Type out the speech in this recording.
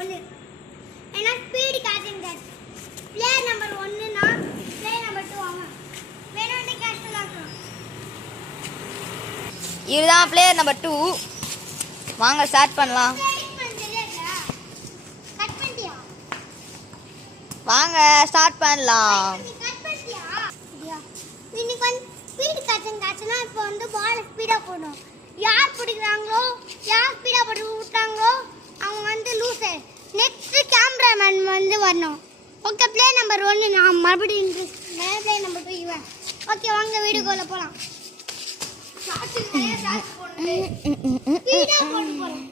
1. ஏன்னா ஸ்பீடு காட்டுங்க. Player number 1 நான், பிளேயர் நம்பர் 2 அவன். வேணும்னே கேன்சல் ஆகலாம். இதுதான் பிளேயர் நம்பர் 2. வாங்க ஸ்டார்ட் பண்ணலாம். வாங்க ஸ்டார்ட் பண்ணலாம். இன்னைக்கு வந்து ஸ்பீடு காட்டுனா இப்போ வந்து பால் ஸ்பீடாக போடணும். யார் பிடிக்கிறாங்களோ, யார் ஸ்பீடாக போட்டு விட்டாங்களோ அவங்க வந்து லூசு. நெக்ஸ்ட் கேமராமேன் வந்து வரணும். ஓகே, பிளே நம்பர் 1 நான் மறுபடியும் பிளே நம்பர் 2 இவன். ஓகே, வாங்க வீடியோக்குள்ள போகலாம். ஸ்பீடாக போட்டு போகலாம்.